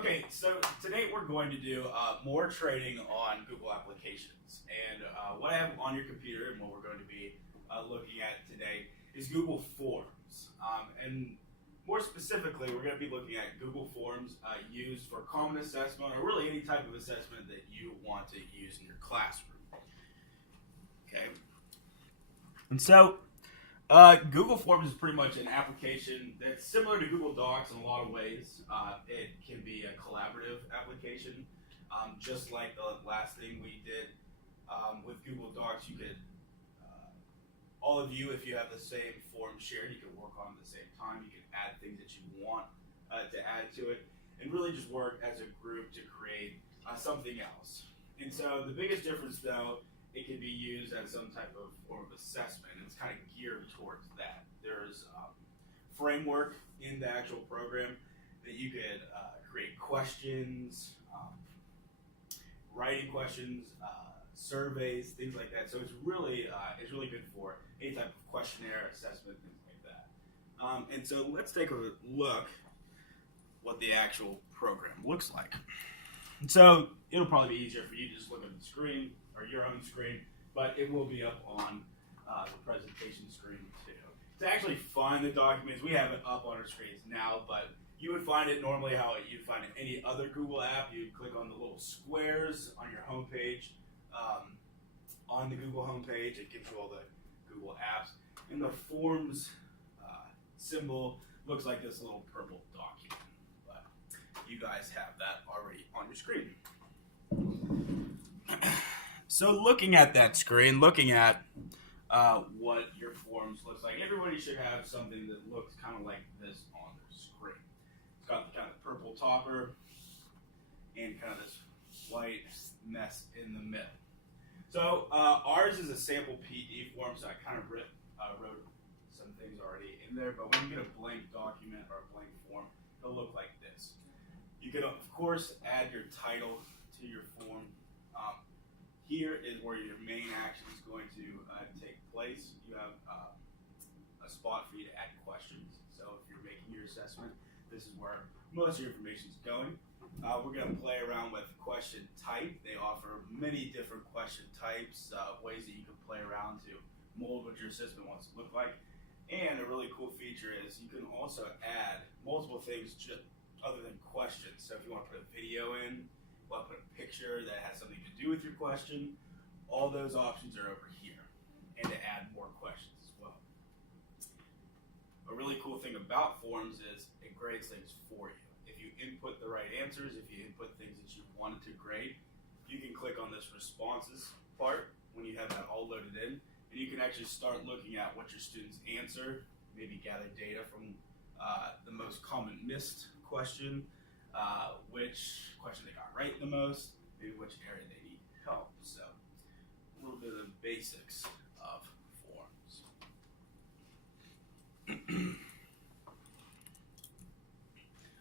Okay, so today we're going to do more training on Google applications. And what I have on your computer and what we're going to be looking at today is Google Forms. And more specifically, we're going to be looking at Google Forms used for common assessment or really any type of assessment that you want to use in your classroom. Okay. And so Google Forms is pretty much an application that's similar to Google Docs in a lot of ways. It can be a collaborative application, just like the last thing we did with Google Docs. You could, all of you, if you have the same form shared, you can work on it at the same time. You can add things that you want to add to it, and really just work as a group to create something else. And so the biggest difference, though, it can be used as some type of form of assessment, and it's kind of geared towards that. There's framework in the actual program that you could create questions, writing questions, surveys, things like that. So it's really good for any type of questionnaire, assessment, things like that. And so let's take a look what the actual program looks like. And so it'll probably be easier for you to just look at the screen or your own screen, but it will be up on the presentation screen too. To actually find the documents, we have it up on our screens now, but you would find it normally how you'd find it any other Google app. You'd click on the little squares on your homepage. On the Google homepage, it gives you all the Google apps. And the Forms symbol looks like this little purple document, but you guys have that already on your screen. So looking at that screen, looking at what your forms looks like, everybody should have something that looks kind of like this on their screen. It's got the kind of purple topper and kind of this white mess in the middle. So ours is a sample PD form, so I kind of wrote some things already in there, but when you get a blank document or a blank form, it'll look like this. You can, of course, add your title to your form. Here is where your main action is going to take place. You have a spot for you to add questions. So if you're making your assessment, this is where most of your information is going. We're going to play around with question type. They offer many different question types, ways that you can play around to mold what your assessment wants to look like. And a really cool feature is you can also add multiple things just other than questions. So if you want to put a video in, want to put a picture that has something to do with your question, all those options are over here. And to add more questions as well. A really cool thing about Forms is it grades things for you. If you input the right answers, if you input things that you wanted to grade, you can click on this responses part when you have that all loaded in, and you can actually start looking at what your students answer, maybe gather data from the most common missed question, which question they got right the most, maybe which area they need help. So a little bit of the basics of Forms.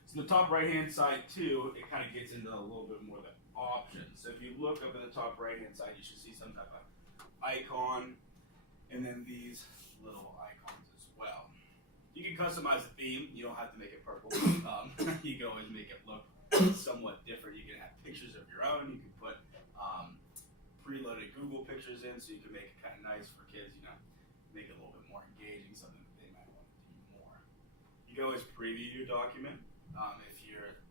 So the top right hand side too, it kind of gets into a little bit more of the options. So if you look up at the top right hand side, you should see some type of icon and then these little icons as well. You can customize the theme. You don't have to make it purple. You can always make it look somewhat different. You can add pictures of your own. You can put preloaded Google pictures in, so you can make it kind of nice for kids, make it a little bit more engaging, something that they might want to do more. You can always preview your document. If you're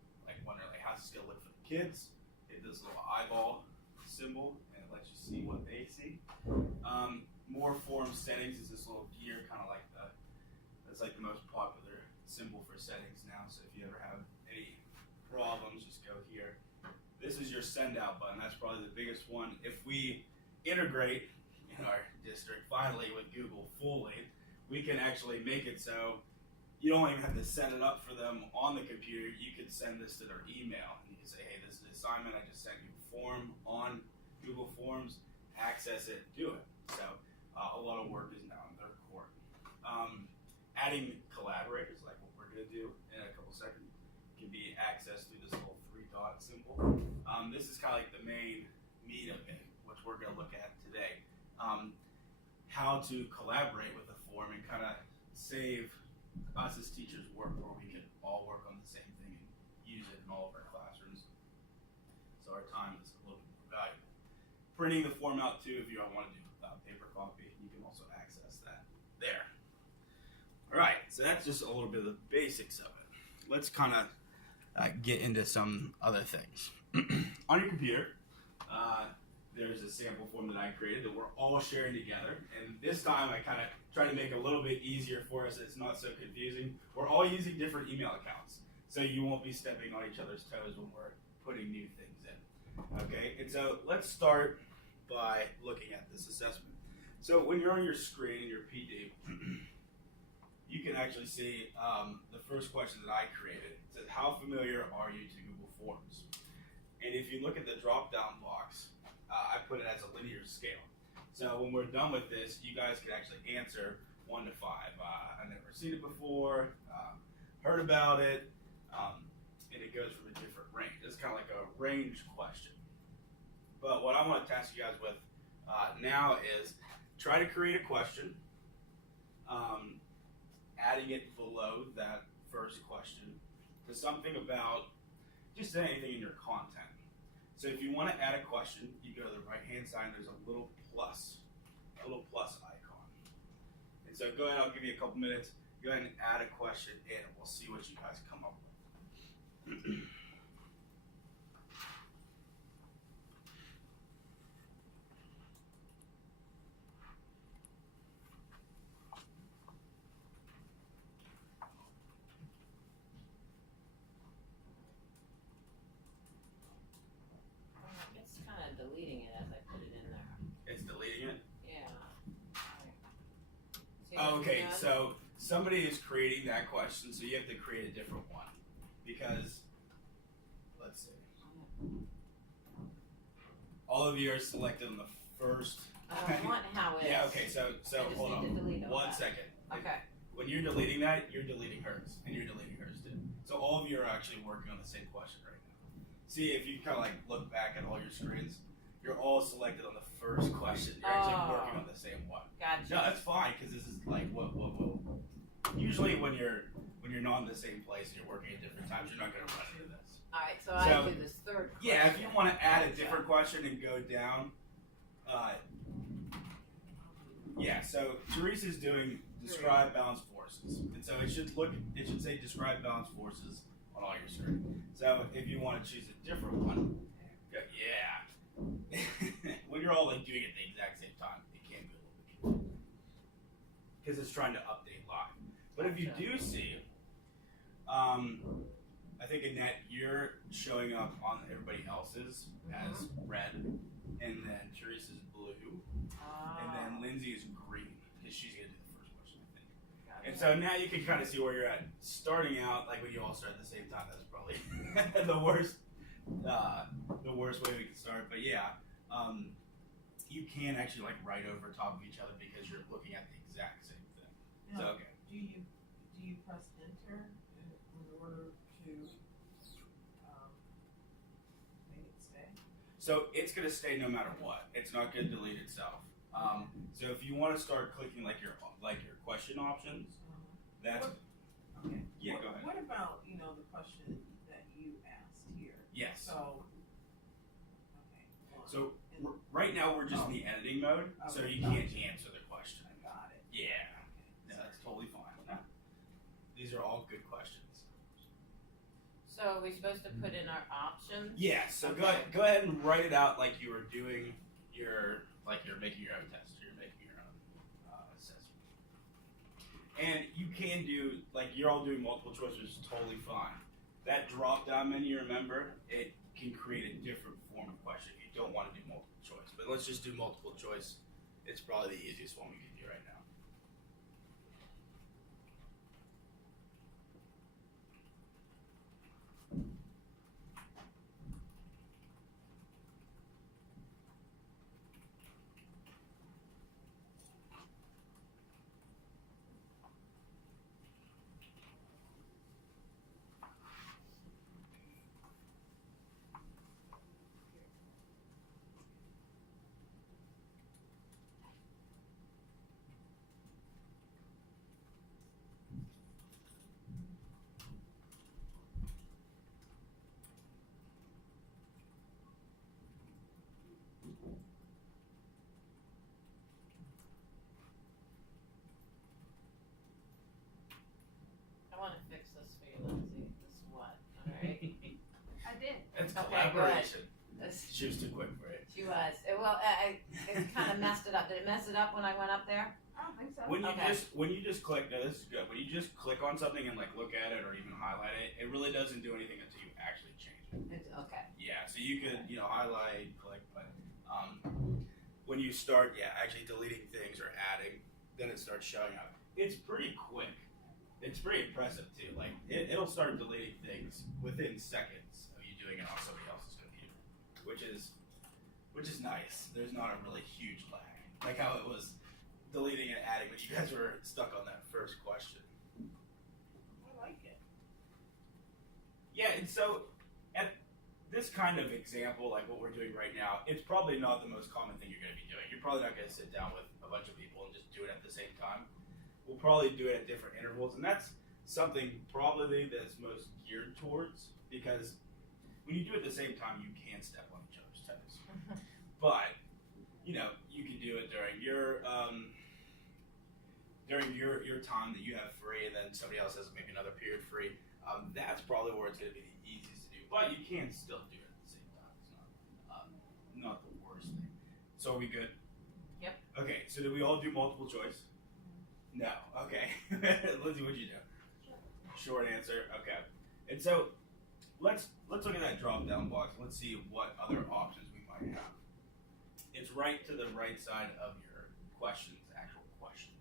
wondering how's this going to look for the kids, hit this little eyeball symbol, and it lets you see what they see. More form settings is this little gear, kind of that's the most popular symbol for settings now. So if you ever have any problems, just go here. This is your send out button. That's probably the biggest one. If we integrate in our district finally with Google fully, we can actually make it so you don't even have to set it up for them on the computer. You can send this to their email. And you can say, hey, this is an assignment. I just sent you a form on Google Forms. Access it, do it. So a lot of work is now in their court. Adding collaborators, like what we're going to do in a couple seconds, can be accessed through this little 3-dot symbol. This is kind of like the main meat of it, which we're going to look at today. How to collaborate with a form and kind of save us as teachers work where we can all work on the same thing and use it in all of our classes. so our time is a little bit more valuable. Printing the form out too, if you don't want to do paper copy, you can also access that there. All right, so that's just a little bit of the basics of it. Let's kind of get into some other things. On your computer, there's a sample form that I created that we're all sharing together. And this time I kind of try to make it a little bit easier for us. It's not so confusing. We're all using different email accounts, so you won't be stepping on each other's toes when we're putting new things in. Okay, and so let's start by looking at this assessment. So when you're on your screen in your PD, you can actually see the first question that I created. It says, how familiar are you to Google Forms? And if you look at the drop-down box, I put it as a linear scale. So when we're done with this, you guys can actually answer 1 to 5. I've never seen it before, heard about it, and it goes from a different range. It's kind of like a range question. But what I want to task you guys with now is try to create a question, adding it below that first question to something about just anything in your content. So if you want to add a question, you go to the right-hand side, and there's a little plus icon. And so go ahead, I'll give you a couple minutes. Go ahead and add a question in, and we'll see what you guys come up with. Deleting it as I put it in there. It's deleting it? Yeah. Okay, so somebody is creating that question, so you have to create a different one. Because, let's see. All of you are selected on the first. I don't want how it is. Yeah, okay, so hold on. 1 second. Okay. When you're deleting that, you're deleting hers, and you're deleting hers too. So all of you are actually working on the same question right now. See, if you kind of like look back at all your screens, you're all selected on the first question. You're actually working on the same one. Gotcha. No, that's fine because this is like what. Usually, when you're not in the same place and you're working at different times, you're not going to run into this. All right, so I do this third question. Yeah, if you want to add a different question and go down, yeah. So Teresa's doing describe balanced forces, and so it should say describe balanced forces on all your screen. So if you want to choose a different one, yeah. When you're all like doing it at the exact same time, it can be a little bit confusing because it's trying to update live. But if you do see, I think Annette, you're showing up on everybody else's as red, and then Teresa's blue, and then Lindsay is green because she's gonna do the first question, I think. Gotcha. And so now you can kind of see where you're at. Starting out, like when you all start at the same time, that's probably the worst way we can start. But yeah, you can actually like write over top of each other because you're looking at the exact same thing. Now, So okay. Do you press enter in order to make it stay? So it's gonna stay no matter what. It's not gonna delete itself. So if you want to start clicking like your question options, that's Okay. yeah. What, Go ahead. What about the question that you asked here? Yes. So. Okay. So right now we're just in the editing mode, so you can't answer the question. I got it. Yeah. Okay. No, that's totally fine. These are all good questions. So are we supposed to put in our options? Yeah. So Okay. go ahead and write it out like you were doing you're making your own test. You're making your own assessment. And you can do like you're all doing multiple choice, which is totally fine. That drop down menu, remember, it can create a different form of question if you don't want to do multiple choice. But let's just do multiple choice. It's probably the easiest one we can do right now. Alright. I did. It's Okay, collaboration. This- She was too quick for it. She was. It kind of messed it up. Did it mess it up when I went up there? I don't think so. When you Okay. just click, no, this is good. When you just click on something and like look at it or even highlight it, it really doesn't do anything until you actually change it. It's okay. Yeah, so you could highlight, click, but when you start actually deleting things or adding, then it starts showing up. It's pretty quick. It's pretty impressive too. Like it'll start deleting things within seconds of you doing it on somebody else's computer, which is nice. There's not a really huge lag, like how it was deleting and adding when you guys were stuck on that first question. I like it. Yeah, and so at this kind of example, like what we're doing right now, it's probably not the most common thing you're going to be doing. You're probably not going to sit down with a bunch of people and just do it at the same time. We'll probably do it at different intervals, and that's something probably that's most geared towards, because when you do it at the same time, you can step on each other's toes. But you can do it during your time that you have free, and then somebody else has maybe another period free. That's probably where it's going to be the easiest to do. But you can still do it at the same time. It's not the worst thing. So are we good? Yep. Okay. So did we all do multiple choice? No. Okay. Lindsay, what'd you do? Short answer. Okay. And so let's look at that drop down box. Let's see what other options we might have. It's right to the right side of your questions, actual question.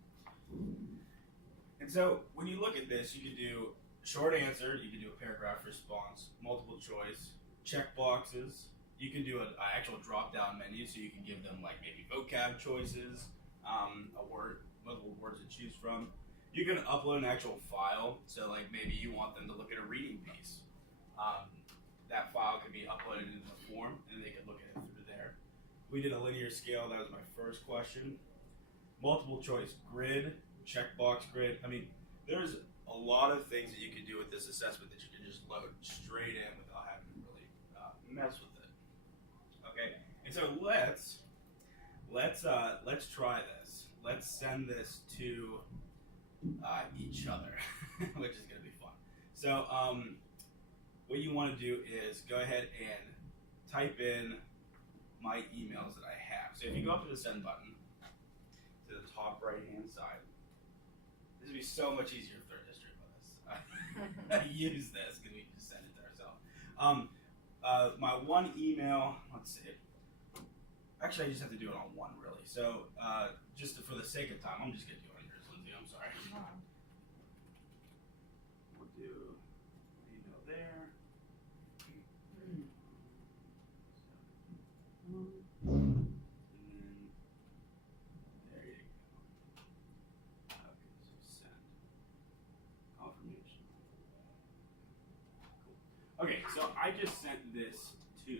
And so when you look at this, you could do short answer, you can do a paragraph response, multiple choice, check boxes. You can do an actual drop down menu, so you can give them like maybe vocab choices, multiple words to choose from. You can upload an actual file, so like maybe you want them to look at a reading piece. That file could be uploaded into the form, and they could look at it through there. We did a linear scale. That was my first question. Multiple choice grid, checkbox grid. I mean, there's a lot of things that you can do with this assessment that you can just load straight in without having to really mess with it. Okay, and so let's try this. Let's send this to each other, which is gonna be fun. So what you want to do is go ahead and type in my emails that I have. So if you go up to the send button to the top right hand side, this would be so much easier if third district with us. Use this because we can just send it to ourselves. My one email, let's see. Actually, I just have to do it on one really. So just for the sake of time, I'm just gonna do it on yours, Lindsay. I'm sorry. We'll do email there. And then there you go. Okay, so send confirmation. Cool. Okay, so I just sent this to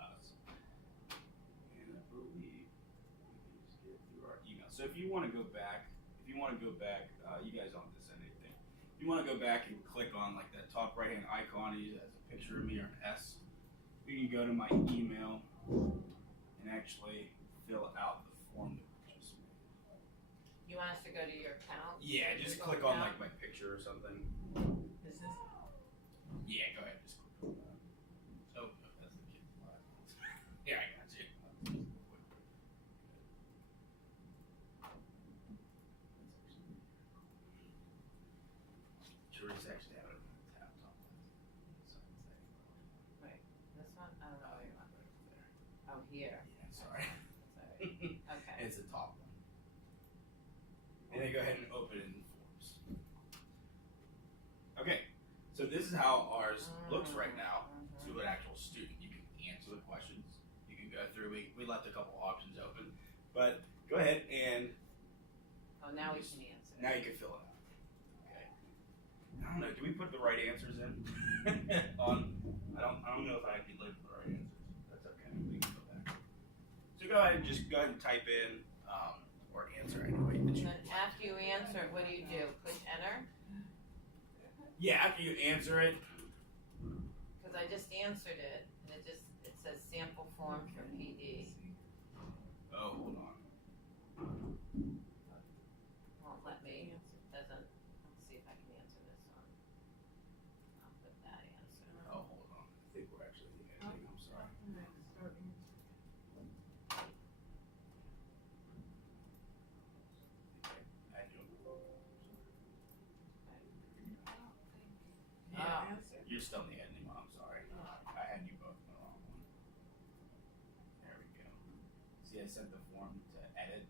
us, and I believe we can just get through our email. So if you want to go back, you guys don't have to send anything. If you want to go back and click on like that top right hand icon, it has a picture of me or an S. We can go to my email and actually fill out the form that we just made. You want us to go to your account? Yeah, just Google click on account? like my picture or something. This is. Yeah, go ahead. Just click on that. Oh, that's the kid's live. Yeah, I got you. Shorty's actually have it on the tab top left. So it's there. Wait, this one? I don't know where you want. Oh, here. Yeah, sorry. Sorry. Okay. It's the top one. And then go ahead and open it in Forms. Okay, so this is how ours looks right now to an actual student. You can answer the questions. You can go through. We left a couple options open, but go ahead and Oh, now we can answer. now you can fill it out. Okay. I don't know. Do we put the right answers in? I don't know if I can label the right answers. That's okay. We can go back. So go ahead and type in or answer anyway. And then after you answer, what do? Push enter? Yeah, after you answer it. Because I just answered it, and it says sample form for PD. Oh, hold on. Won't let me. Doesn't. Let's see if I can answer this one. I'll put that answer. See, I sent the form to edit,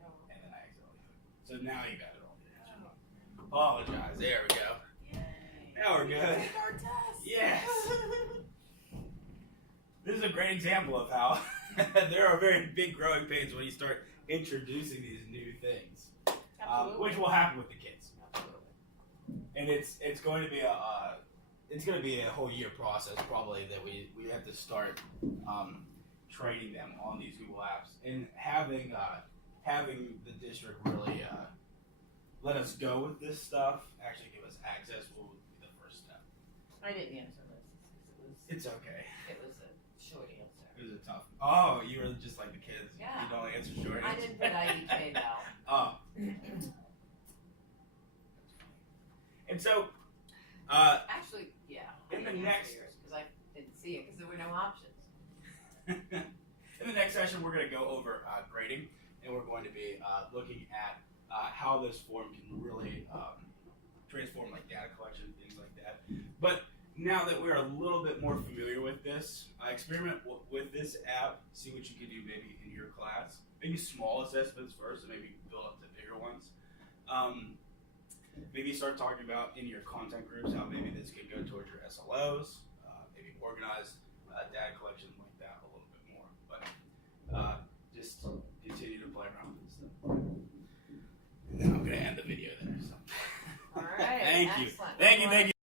Oh. and then I accidentally put it. So now you got it all. Oh. Apologize. There we go. Yay. Now we're good. Take our test. Yes. This is a great example of how there are very big growing pains when you start introducing these new things, Absolutely. which will happen with the kids. Absolutely. And it's going to be a whole year process probably that we have to start training them on these Google apps and having the district really let us go with this stuff, actually give us access will be the first step. I didn't answer this. It's okay. It was a short answer. It was a tough. Oh, you were just like the kids. Yeah. You don't answer short I answers. didn't put IDK though. Oh. And so, Actually, yeah. In the I didn't next- answer yours because I didn't see it because there were no options. in the next session, we're going to go over grading, and we're going to be looking at how this form can really transform like data collection and things like that. But now that we're a little bit more familiar with this, experiment with this app, see what you can do maybe in your class. Maybe small assessments first, and maybe build up to bigger ones. Maybe start talking about in your content groups how maybe this could go towards your SLOs, maybe organize data collection like that a little bit more. But just continue to play around with this stuff. And then I'm going to end the video there. So. All right. Thank you. Excellent. Thank you.